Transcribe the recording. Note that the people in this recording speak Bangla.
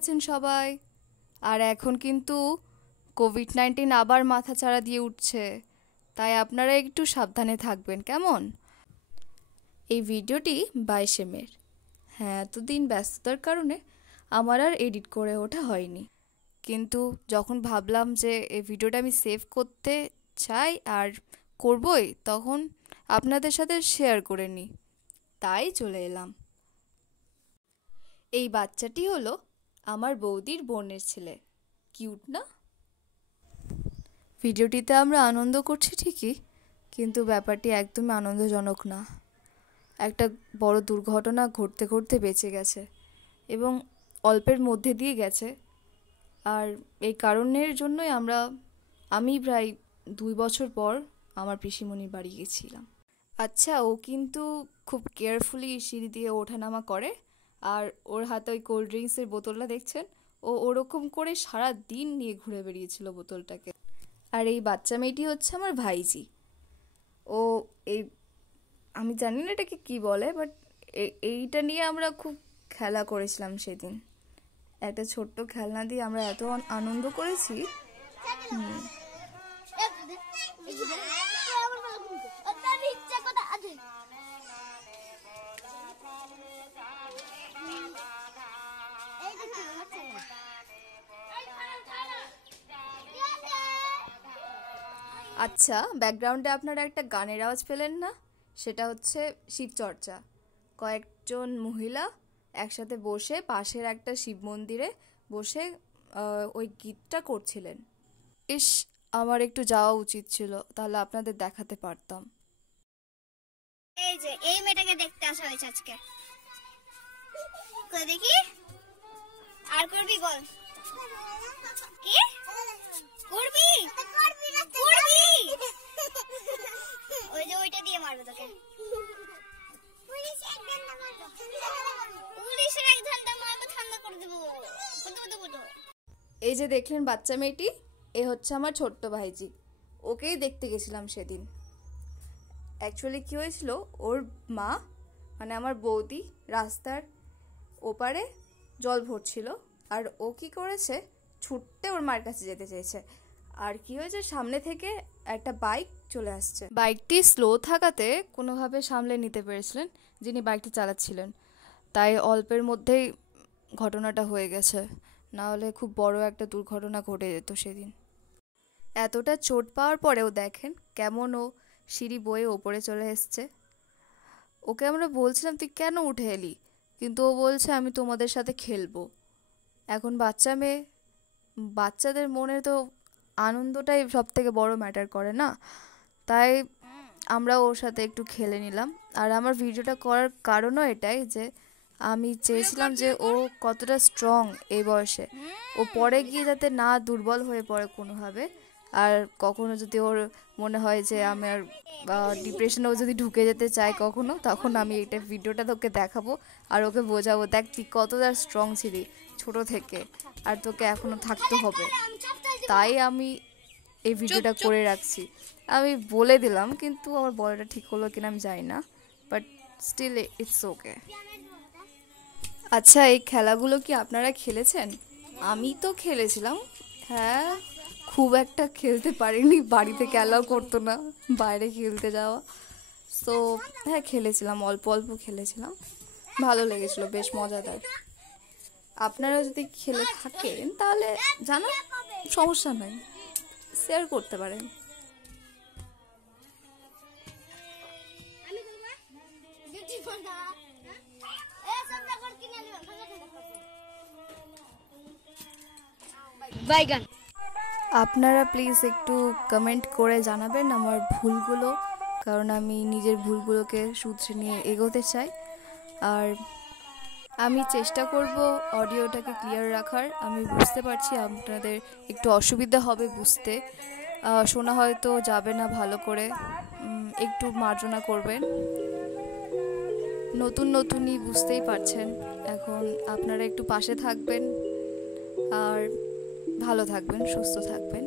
আছেন সবাই? আর এখন কিন্তু কোভিড-19 আবার মাথাচাড়া দিয়ে উঠছে, তাই আপনারা একটু সাবধানে থাকবেন, কেমন? এই ভিডিওটি 22 মের। হ্যাঁ, এতদিন ব্যস্ততার কারণে আমার আর এডিট করে ওঠা হয়নি, কিন্তু যখন ভাবলাম যে এই ভিডিওটা আমি সেভ করতে চাই আর করবই, তখন আপনাদের সাথে শেয়ার করে নিই, তাই চলে এলাম। এই বাচ্চাটি হলো আমার বৌদির বোনের ছেলে। কিউট না? ভিডিওটিতে আমরা আনন্দ করছি ঠিকই, কিন্তু ব্যাপারটি একদমই আনন্দজনক না। একটা বড় দুর্ঘটনা ঘটতে ঘটতে বেঁচে গেছে এবং অল্পের মধ্যে দিয়ে গেছে। আর এই কারণের জন্যই আমি প্রায় 2 বছর পর আমার পিসিমণির বাড়ি গেছিলাম। আচ্ছা, ও কিন্তু খুব কেয়ারফুলি সিঁড়ি দিয়ে ওঠানামা করে, আর ওর হাতে ওই কোল্ড ড্রিঙ্কসের বোতলটা দেখছেন, ও ওরকম করে সারা দিন নিয়ে ঘুরে বেরিয়েছিল বোতলটাকে। আর এই বাচ্চা মেয়েটি হচ্ছে আমার ভাইজি। ও এই আমি জানি না এটাকে কি বলে, বাট এইটা নিয়ে আমরা খুব খেলা করেছিলাম সেদিন। একটা ছোট্ট খেলনা দিয়ে আমরা এত আনন্দ করেছি। আচ্ছা, ব্যাকগ্রাউন্ডে আপনারা একটা গানের আওয়াজ পেলেন না? সেটা হচ্ছে শিবচর্চা। কয়েকজন মহিলা একসাথে বসে পাশের একটা শিব মন্দিরে বসে ওই গীতটা করছিলেন। ইস, আমার একটু যাওয়া উচিত ছিল, তাহলে আপনাদের দেখাতে পারতাম। এই যে এই মেয়েটাকে দেখতে আসা হয়েছে আজকে। কই দেখি, আর করবি বল। কি করবি? করবি ওই যে ওইটা দিয়ে মারবে তোকে। পুলিশের এক ঘন্টা মারবে, ঠান্ডা করে দেবো। এই যে দেখলেন বাচ্চা মেয়েটি, এ হচ্ছে আমার ছোট্ট ভাইজি। ওকেই দেখতে গেছিলাম সেদিন। অ্যাকচুয়ালি কী হয়েছিল, ওর মা মানে আমার বৌদি রাস্তার ওপারে জল ভরছিল, আর ও কি করেছে, ছুটতে ওর মার কাছে যেতে চেয়েছে। আর কি হয়েছে, সামনে থেকে একটা বাইক চলে আসছে। বাইকটি স্লো থাকাতে কোনোভাবে সামলে নিতে পেরেছিলেন যিনি বাইকটি চালাচ্ছিলেন, তাই অল্পের মধ্যেই ঘটনাটা হয়ে গেছে, না হলে খুব বড় একটা দুর্ঘটনা ঘটে যেত সেদিন। এতটা চোট পাওয়ার পরেও দেখেন কেমন ও সিঁড়ি বয়ে ওপরে চলে এসছে। ওকে আমরা বলছিলাম তুই কেন উঠে এলি, কিন্তু ও বলছে আমি তোমাদের সাথে খেলবো। এখন বাচ্চা মেয়ে, বাচ্চাদের মনে তো আনন্দটাই সব থেকে বড় ম্যাটার করে না, তাই আমরা ওর সাথে একটু খেলে নিলাম। আর আমার ভিডিওটা করার কারণও এটাই যে আমি চেয়েছিলাম যে ও কতটা স্ট্রং এই বয়সে, ও পরে গিয়ে যাতে না দুর্বল হয়ে পড়ে কোনোভাবে। আর কখনো যদি ওর মনে হয় যে আমি আর ডিপ্রেশনেও যদি ঢুকে যেতে চাই কখনো, তখন আমি এটা ভিডিওটা তোকে দেখাবো আর ওকে বোঝাবো, দেখ তুই কতটা স্ট্রং ছিলি ছোট থেকে, আর তোকে এখনো থাকতে হবে। তাই আমি এই ভিডিওটা করে রাখছি। আমি বলে দিলাম, কিন্তু আমার বলাটা ঠিক হলো কিনা আমি জানি না, বাট স্টিল ইটস ওকে। আচ্ছা, এই খেলাগুলো কি আপনারা খেলেছেন? আমি তো খেলেছিলাম। হ্যাঁ, খুব একটা খেলতে পারিনি, বাড়ি থেকে অ্যালাউ করতো না বাইরে খেলতে যাওয়া। সো হ্যাঁ, খেলেছিলাম, অল্প অল্প খেলেছিলাম, ভালো লেগেছিল, বেশ মজাদার। আপনারা যদি খেলে থাকেন তাহলে জানান, সমস্যা নাই, শেয়ার করতে পারেন। আপনারা প্লিজ একটু কমেন্ট করে জানাবেন আমার ভুলগুলো, কারণ আমি নিজের ভুলগুলোকে শুধরে নিয়ে এগোতে চাই। আর আমি চেষ্টা করব অডিওটাকে ক্লিয়ার রাখার। আমি বুঝতে পারছি আপনাদের একটু অসুবিধা হবে বুঝতে, শোনা হয়তো যাবে না ভালো করে, একটু মার্জনা করবেন। নতুনই বুঝতেই পারছেন, এখন আপনারা একটু পাশে থাকবেন আর ভালো থাকবেন, সুস্থ থাকবেন।